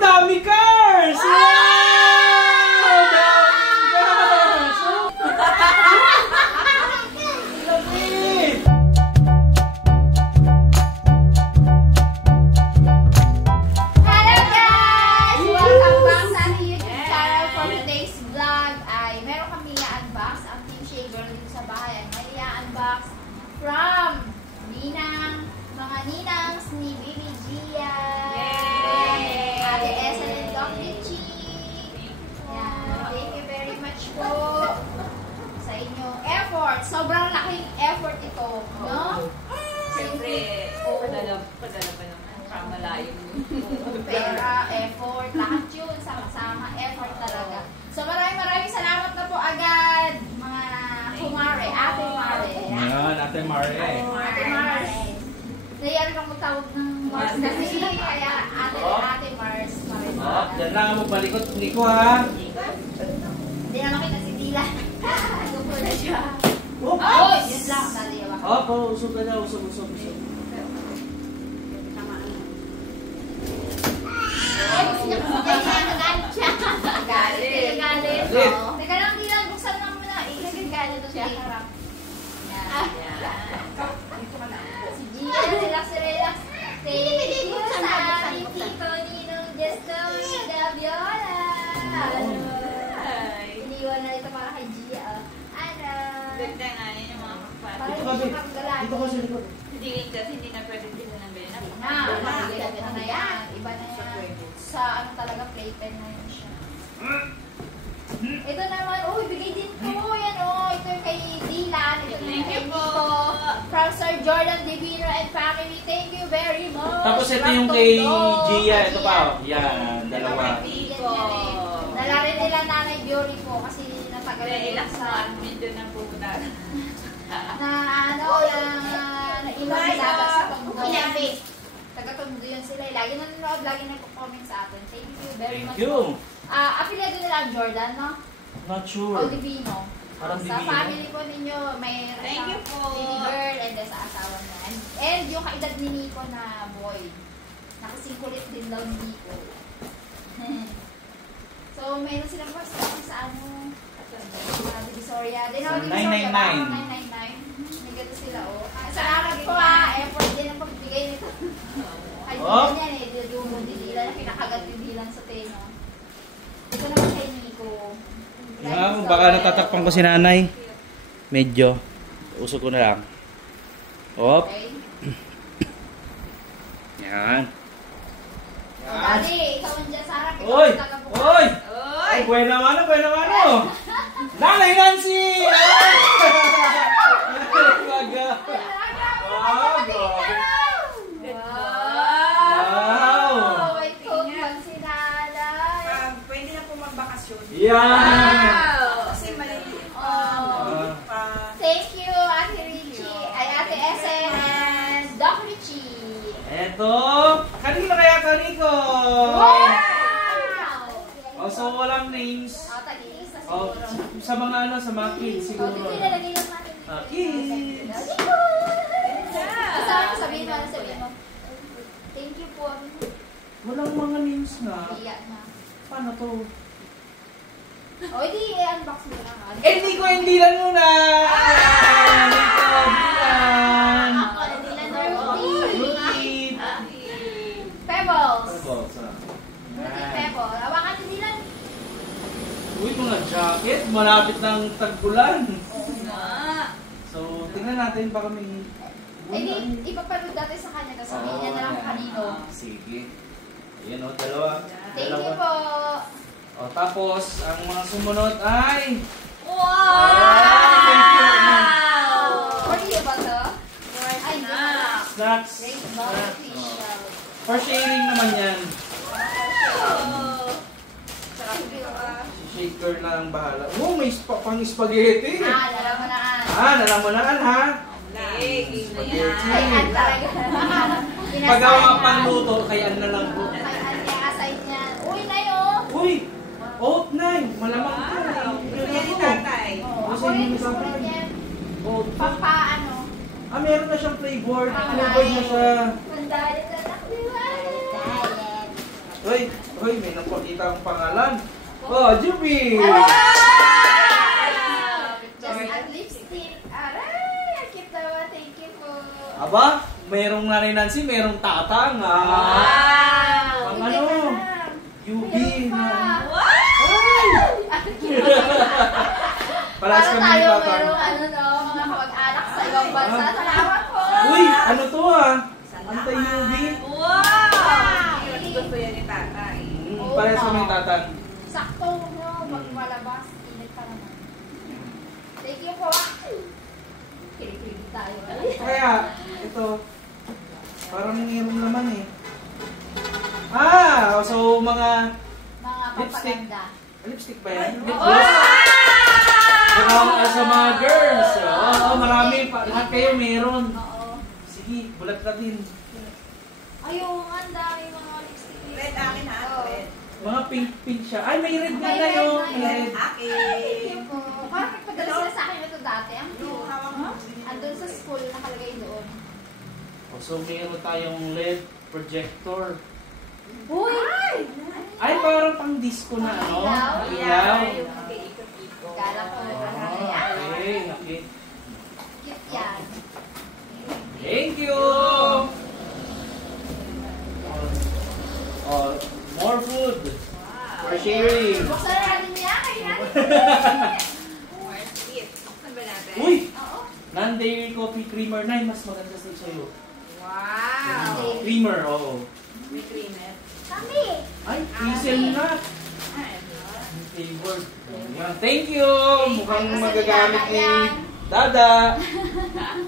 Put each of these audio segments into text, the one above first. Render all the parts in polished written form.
Dami cars! From mga ninangs ni Bibi Gia. Ate Esa and Doc Richie. Thank you very much po sa inyong effort. Sobrang laking effort ito. No? Siyempre, padala pa naman. Para malayo. Pera, effort, lahat yun. Sama-sama, effort talaga. So maraming salamat na po agad mga kumare, Ate Mare. Ayan, Ate Mare. Ate Mars. Nayari kang magtawag ng Mars kasi kaya Ate Mars. Diyan lang mo palikot Nico ha. Hindi na makita si Dila. Gupo na siya. Oh! Yun lang. Dali ba? Usog ka na. Usog. Nagalit siya. Nagalit. Teka lang, Dila. Buksan lang mo na. Nagagalit siya. Si Gia, relax. Thank you sa aking Tito Ninong Gesto Vida Viola. Iniwan na ito para kay Gia. Ganda nga yun yung mga kapatid. Dito ka sa likod. Hindi na pwede din na ng bena. Iba na yan. Sa ano talaga, playpen na yun siya. Ito naman, bigay din ko. Yan ito yung kay Dylan. Ito yung kay Nico. From Sir Jordan Divino and family. Thank you very much. Tapos ito yung kay Gia. Ito pa. Yan, dalawa. Dala rin nila Nanay Biori po kasi natagal Ilang sa admin doon ang pumunta. na ilang labas sa Tondo. Taga-Tondo yun sila. Lagi nanonood, lagi nagpo-comment sa atin. Thank you very much. Thank you. Apelido nila ang Jordan, no? Not sure. O Divino. Parang Sa Divino. family po ninyo, may Thank you po. baby girl and then sa asawa niya. And yung kaedad ni Nico na boy. Nakasingkulit din daw ni Nico. So, mayroon silang first sa ano? Divisoria. Din ako Divisoria. 999. May gato sila, salamat po effort din ang pagbigay nito. Ay, yan yung dila na kinakagat yung dilan sa tenyo. Ito naman kay Nico. Baka natatakpan ko si nanay. Medyo. Usok ko na lang. Okay. Yan. Daddy, ikaw nandiyan sa harap. Oy! Ay, buena mano. Nanay Nancy! Wow! May coupon si nanay. Pwede na po magbakasyon. Yan! Kasi maliit Thank you, Ate Richie. Ay, Ate Esen and Doc Richie. Eto, kanino kaya Nico? Wow! So walang names. Tag-iisa siguro. Sa mga sa mga kids siguro. Dito nilagay lang natin. Kids! Sabihin mo. Thank you po. Walang mga names na. Iyak na. Paano to? Hindi, i-unbox mo na. Hindi lang muna! Dilan! Ruti! Pebbles. Pebbles, Ruti Pebbles. Hawakan si Dylan. Uy, mga jacket. Malapit ng tag-ulan. Oo nga. So, tingnan natin baka may... Ipapanood natin sa kanya. Tapos sabihin niya na lang kanino. Sige. Ayan dalawa. Thank you po. Tapos, ang mga sumunod ay... Wow! For you ba ito? Ay, Snacks. Rainbow official. For sharing naman yan. Si shaker na ang bahala. May pang-spaghetti. Nalamanaan ha? Spaghetti. Ay, talaga. Pagawa pang luto, kaya na lang po. Assign niya. Uy, Nayo! Uy! Oat na! Malamang ko. Kaya ni tatay. Ako rin gusto ko rin yan. Oat. Pampaano? Meron na siyang flavor. Flavored na siya. Mandali na nakuha. Uy, may napakita akong pangalan. Oh, Juby! Just at lipstick. Aray! Ang cute naman. Thank you po. Aba, mayroong Nanay Nancy, mayroong tatang. Wow! Ang ano? Yubi. Paras Para kami tayo ni tatang. merong ano no, mga kamag-anak sa ibang bansa. Salamat po! Uy, ano to Antay Yubi. Wow! Gusto yan ni tatay. Paras kami ni tatang. Sakto no, pag malabas, init pa naman. Thank you po. Kilig-kilig tayo. Kaya, ito. Parang mayroong laman eh. So mga Mga lipstick. papaganda. Lipstick ba yan? Lip gloss? Sa mga girls. Oo, marami pa. Lahat kayo meron. Oo. Sige, bulat ka din. Ayun, ang dami mga lipstick. Red, akin ha. Oo. Red. Mga pink siya. Ay, may red na May na red yun. na May yun. red. Thank Akin. you po. Parang nagpadala sila sa akin ito dati. Ang Yung cute. hawak mo. Andun sa school, nakalagay doon. So, meron tayong LED projector. Uy! Ay, parang pang disco na ano. Ilaw. Ilaw. Yung mag-iikot-ikot. Kala ko, ano yan? Okay. Cute yan. Thank you! Oh, more food. For sharing. Buksan na natin yan. Kaya natin. More sweet. Buksan ba natin? Uy! Oo. Non-dairy coffee creamer na. Mas maganda sa'yo. Wow! Creamer, oo. May creamer. Kami. Ay, diesel na. Flavor. Yan. Thank you! Mukhang magagamit ni Dada.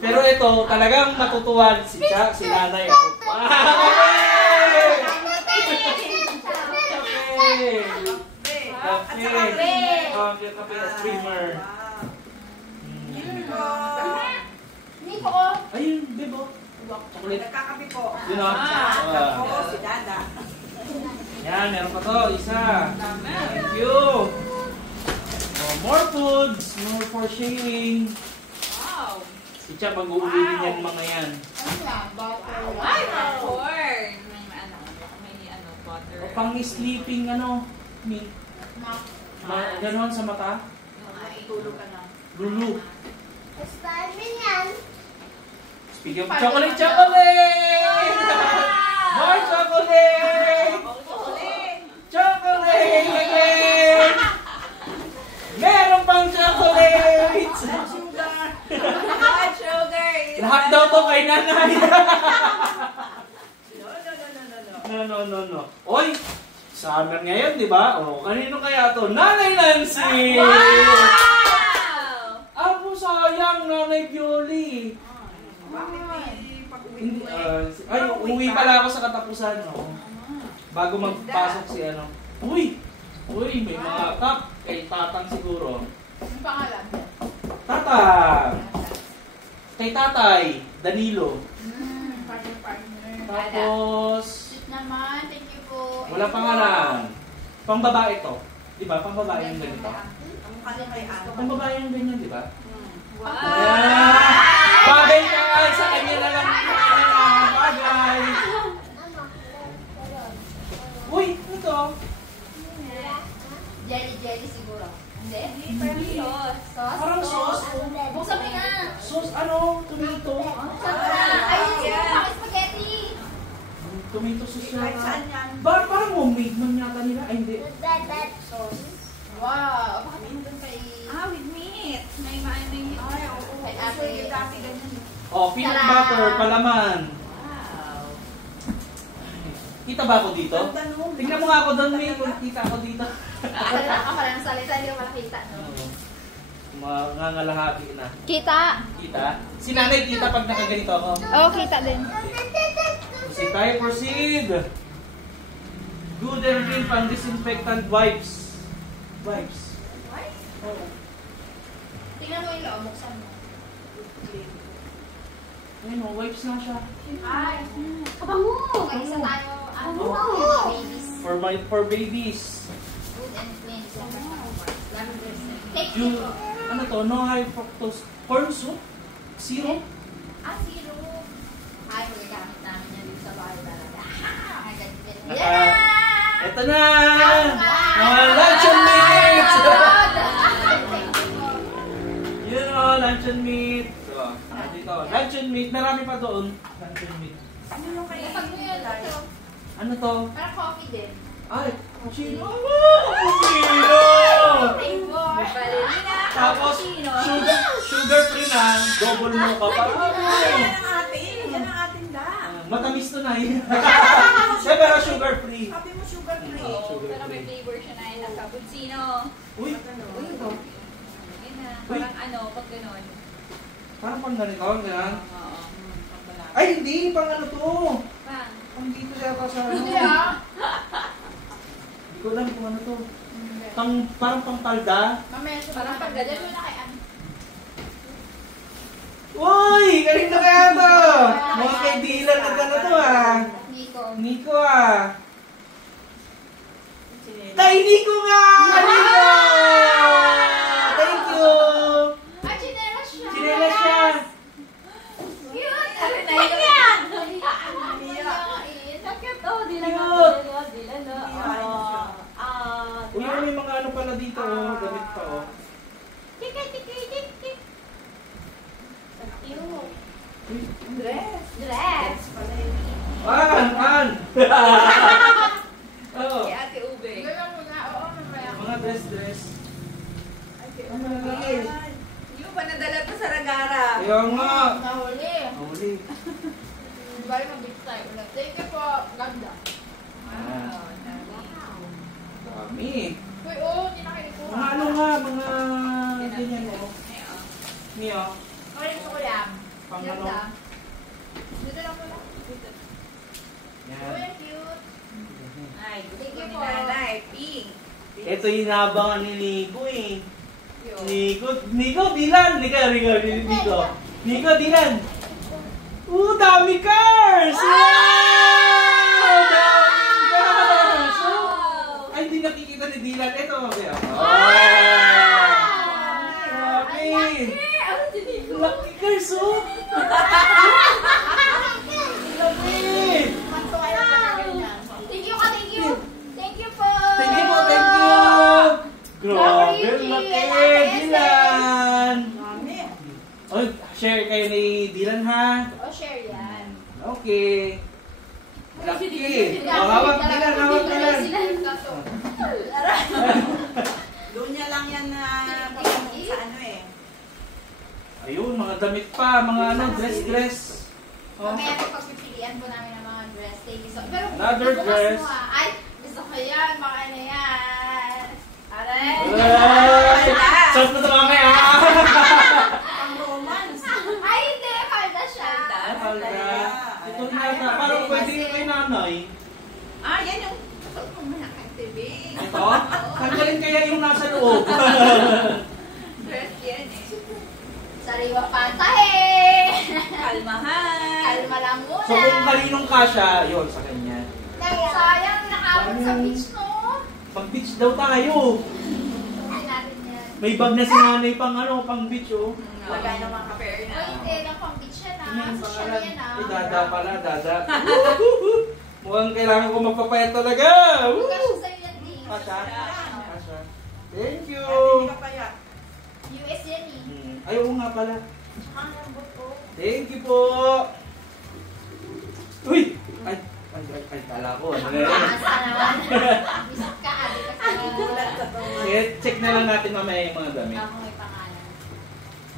Pero ito, talagang matutuwa si nanay ako. Kape. Kape at creamer. Nico, oh. Ayun, bebo. Chocolate. Nagkakape po. Yun o. Oo, si Dada. Yan, meron pa to. Isa. Thank you. More foods. More for sharing. Wow! Si Cha, mag-uuwi din yan mga yan. Ano yan? Butter. Ay, popcorn! May butter. O pang sleeping meat. Ganon sa mata. Itulog ka na. Lulu. Starving yan. Speaking of chocolate! More chocolate! Chocolate! Meron pang chocolate! Hot sugar! Lahat daw to kay nanay. No. Oy! Summer ngayon, di ba? O, kanino kaya to? Nanay Nancy! Wow! Abo, sayang, Nanay Pioli. Bakit may pag-uwi Hindi, mo ay, uwi pala ako sa katapusan, no? Bago magpasok si Uy, may mga cup kay Tatang siguro. Ang pangalan? Tatang! Kay Tatay, Danilo. Partner. Tapos, Sweet naman. Thank you po. wala pangalan. Pang babae to. Di ba? Pang babae yung ganito. Ang mukha niya kay Ano. Pang babae yung ganyan, di ba? Wow! Ayan! Bagay ka nga sa kanya na lang. Bagay! Uy, ito. Jelly siguro. Hindi? Parang sauce. Sauce? Parang sauce. Buksan mo nga. Sauce, tomato. Buksan mo na. Ayun, Yeah. spaghetti. Tomato sauce Kahit yata. saan yan. Parang homemade man yata nila. Ay, hindi. Wow. Bakit mo dun kay... With meat. May meat. Ay, oo. Kay Ate. ate. Yung dati ganyan. Oh, peanut Tara! butter, palaman. Wow. Kita ba ako dito? Ang tanong. Tingnan mo nga ako doon, May, kung kita ako dito. Ako pala ng salita, hindi ko makakita. No? Mangangalahati na. Kita. Kita? Si nanay kita pag nakaganito ako. Oo, kita din. Proceed. Good and clean pang disinfectant wipes. Wipes. Oo. Tingnan mo yung loob, buksan mo. Ayun o, wipes na siya. Ay, kabango! Kaya isa tayo, babies. For babies. Good and clean. Thank You, you. ano to, no high fructose corn soup? Syrup? Zero. Ay, magagamit namin yan dito sa bahay talaga. Ay, ganito. Naka- Ito na! Mga luncheon meat! Yun o, luncheon meat. So, dito, luncheon meat. Marami pa doon. Luncheon meat. Ano to? Parang coffee din. Ay, cappuccino! Cappuccino! Ballerina, Tapos, sugar free na. Double mo ka pa. Yan ang atin. Yan ang atin da. Matamis to na yun. Siya pero sugar free. Sabi mo sugar free. Oo, pero may flavor siya na yun ng cappuccino. Uy, Uy, ito. Yun na, parang ano, pag gano'n. parang pang ganito, ganyan. Oo. Ay, hindi, pang ano to. Pang. Pang dito siya pa sa ano. Hindi ah. Hindi ko alam kung ano to. Parang pang palda. Mamaya siya parang pag gano'n mo na kay ano. Uy, kanina kaya to. Mga kaibigan na gano'n to ah. Nico. Nico ah. Kay Nico nga! Nico! Thank you! Ah, chinelas siya. Chinelas siya. Cute! Ano na yan? Sakit oh, di lang Cute. di lang Uy, may mga ano pala dito oh. Gamit pa oh. Cute. Uy, Dress. Dress. An! Oo. Kay Ate Ube. Gano'n mo na, oo, mamaya. Mga dress. Ate Ano Ube. na Ayan. Yung pa nadala ko sa Ragara. Kaya nga. Nahuli. Huli. Balik mag-big time ulit. Thank you po. Ganda. Wow. Dami. Dami. Uy, oo, hindi na kayo ko. Mga ano nga, mga ganyan oh. Ayan. Niyo. Ulit ko lang. Pang Ganda. ano. Dito lang po lang. Yan. Uy, cute. Ay, gusto Thank you ni po. Nanay. Pink. Ito yung inabangan ni Nico eh. Yun. Nico, Dylan! Nico, Dylan! Dami cars! Wow! Dami cars! Ay, hindi nakikita ni Dylan. Ito, kaya. Grabe! Ano si Nico? Lucky cars, oh! Grabe! Thank you ka, thank you. Thank you po. Thank you po, thank you! Grabe, laki! Dylan! Dami. Oy, share kayo ni Dylan ha. O, share yan. Okay. Lucky. Hawak Dylan, hawak Dylan. Doon niya lang yan na pagkakamong sa ano eh. Ayun, mga damit pa, mga ano, dress. Oh. Mamaya po pagpipilian po namin ng mga dress. Thank you so much. Pero Another bukas dress. mo, ah. Ay, gusto ko yan. Baka ano yan. Aray. Ay! Shot na ito mamaya. Pang romance. Ay, hindi. Palda siya. Ay, palda. Ito na yata. Parang pwede yung kay nanay. Ah, yan yung malaki TV. Ito? Tanggalin kaya yung nasa loob. Dress yan eh. Sariwa pantahe. Kalmahan. Kalma lang muna. So kung kaninong kasya, yun sa kanya. Sayang, nakabot sa beach, no? Pag-beach daw tayo. Hindi natin yan. May bag na si nanay pang ano, pang beach oh. Lagay ng mga kapere O, na. hindi lang pang beach yan, Ano ah. yung Social pangalan? yan, ah. Eh, Dada pala, Dada. Mukhang kailangan ko magpapayat talaga. Kasya sa'yo yan, eh. Kasha? Kasha. Thank you. Hindi ka paya. US yan, eh. Ay, oo nga pala. Tsaka ang lambot ko. Thank you po. Uy! Ay, kala ko. Ano na yun? Asa naman. Bisok ka, ate. Gulat ka to. Check na lang natin mamaya yung mga damit. Ako may pangalan.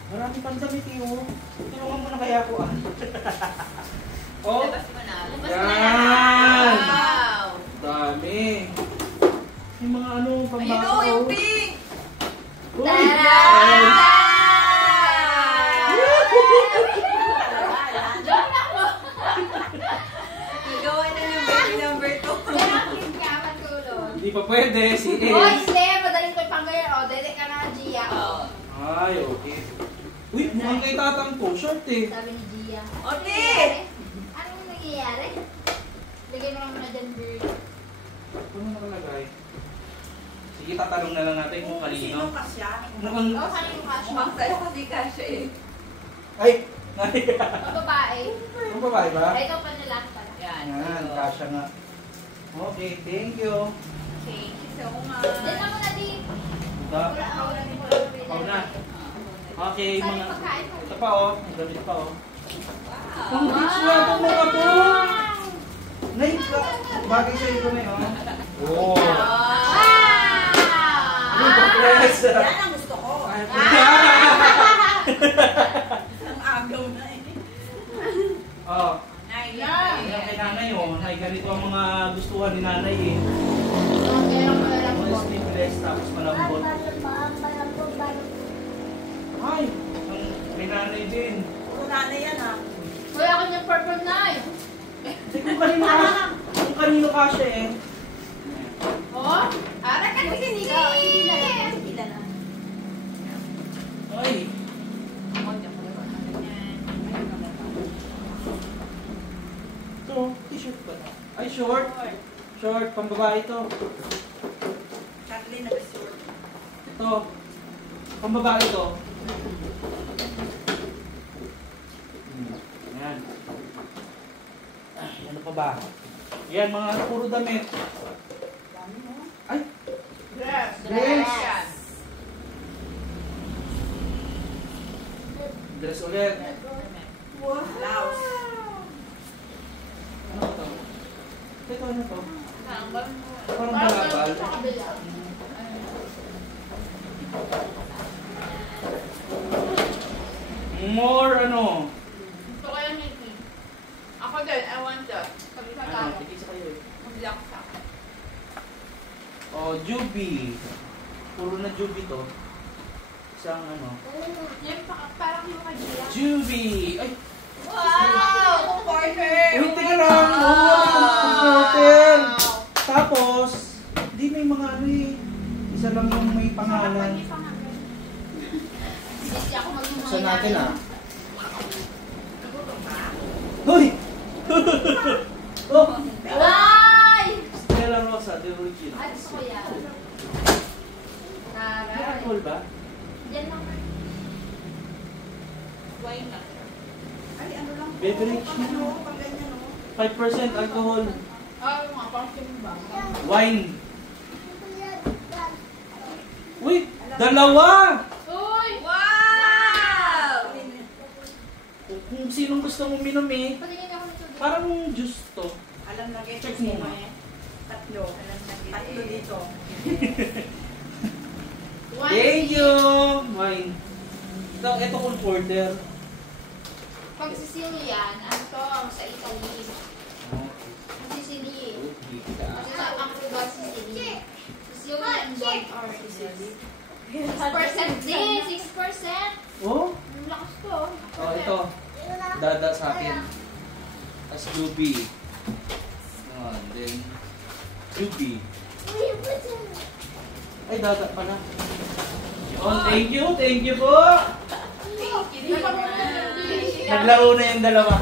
Marami pang damit eh, oh. Tulungan mo na kaya ako, ah. Oh, Labas mo na. Labas yan. na lang. Wow. Dami. Yung mga ano, Ayun pambasa. o, yung pink. Uy! Tara! Ay. Joke lang po. Igawa na yung baby number 2. Yan ang cute ka, matulog. Hindi pa pwede, si Oh, hindi. Madaling ko ipang ganyan. O, dede ka na, Gia. Oo. Ay, okay. Uy, mukhang kay tatang to. Short eh. Sabi ni Gia. Ote! Anong nangyayari? Lagay mo lang muna dyan, bird. Ano nakalagay? Sige, tatanong na lang natin kung kanino. Sino ka siya? Mukhang... Oh, kanino ka siya? Mukhang sa'yo kasi ka siya eh. Ay! O, babae. Ang babae ba? Ay, ikaw pa nila pala. Yan. Yan, kasha nga. Okay, thank you. Thank you so much. Diyan na muna, Di. Ito. Ikaw na. Okay, Saan mga... yung pagkain mo? Ito pa oh. Ang damit pa oh. Wow. Ang rich na ito mga po! Nay, bagay sa ito na yun. Oh! Ano ito, press? Yan ang gusto ko. Ang agaw na eh. Oh. Nay, Yan kay nanay oh. Nay, ganito ang mga gustuhan ni nanay eh. Mga sleeveless tapos malambot. Ay, ang kay nanay din. puro nanay yan ha. Wala ako niyang purple knife. Kung kanino kasya eh. Oh? Ara ka ni Pila na. Ay. Ito, t-shirt ba? Ay, short. Short, pang babae ito. Kathleen nag-short. Ito, pang babae ito. Ayan. Ano pa ba? Yan, mga puro damit. Dami mo. Ay, Dress. Dress. dress ulit. Wow. Blouse. Ano ito? Ito, ano to? Parang Parang balabal. sa kabila. More ano? Gusto ko yung Nikki. Ako din, I want that. Sabi sa Ano, tao. tikisa kayo eh. Mag-block sa akin. Oh, Juby. Puro na Juby to. Isang ano. Yan, parang yung kagila. Juby! Ay! Wow! Comforter! Uy, teka lang! Comforter! Tapos, di may mga ano eh. Isa lang yung may pangalan. Hindi ako magmumay Sa natin ah. Hoy! Oh! Ay! Stella Rosa, the original. Ay, gusto ko yan. May Taray. alcohol ba? Yan lang. Wine na. Ay, ano lang po. Beverage Pag ano, pag ganyan no. 5% alcohol. Ah, yung mga parang ba? Wine. Uy! Dalawa! Uy! Wow! Kung sinong gusto mong minom eh. Patingin ako nito. Parang juice to. Alam na kita Check sino mo. eh. Tatlo. Alam na kita. Tatlo dito. Thank you! Wine. Ito comforter. Pag Sicily yan, ano to, sa Italy. Ang Sicily. Kasi sa ang diba Sicily. Sicilian gold or 6% din, 6%. Oh? Ang lakas to. Oh, ito. Dada sa akin. As Juby. Oh, then Juby. Ay, dada pala. Oh, thank you po. Thank you. Naglaro na yung dalawa.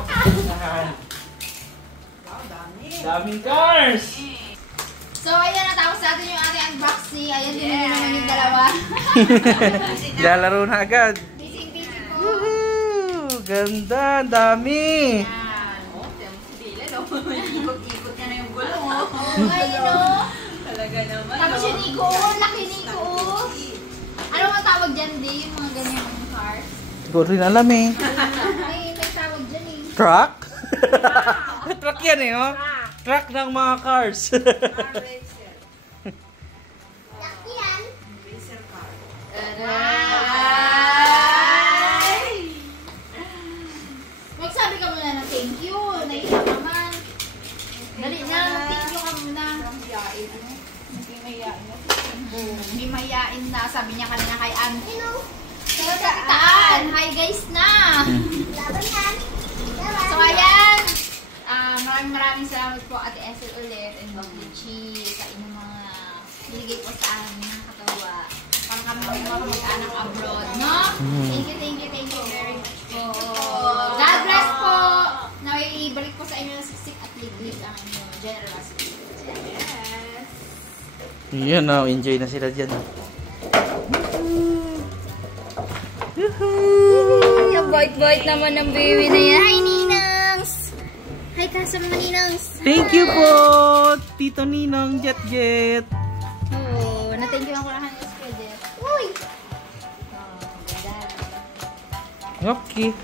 Wow, dami. Daming cars. So, ayan, natapos natin yung ating unboxing. Ayan, din naman yung dalawa. Lalaro na agad. Busy-busy po. Woohoo! Ganda, ang dami. Yan. Oh, tiyan mo si Dylan, oh. Ikot-ikot niya na yung gulong, oh. Ayun, no? Talaga naman, Tapos oh. yung Nico, laki Nico. Ano ang tawag dyan, di? Yung mga ganyang cars. Siguro rin alam eh. May tawag dyan eh. Truck? Truck yan eh, oh. Truck ng mga cars. Racer. Laki yan. Racer car. Ay! Magsabi ka muna ng thank you. Nahiya ka man. Dali na, thank you ka muna. Mahiyain, ano? Hindi mahiyain, no? Hindi mayain na. Sabi niya kanina kay Auntie. Sa kapitaan. Hi guys na. So ayan. Maraming salamat po Ate Esel ulit and Bob Lichi sa inyong mga niligay po sa amin ng katawa. Parang kami mga mag-anak abroad, no? Thank you very much po. God bless po. Naway ibalik po sa inyo ng siksik at liglig ang inyong generosity. Yes. Yun oh, enjoy na sila dyan. Yung bite-bite naman ng baby na yan. Hi, Ninangs! Hi, kasama Ninangs! Thank you po, Tito Ninong Jet Jet. Oo, na-thank you ako na kanya sa Jet. Uy! Oh, ganda. Okay.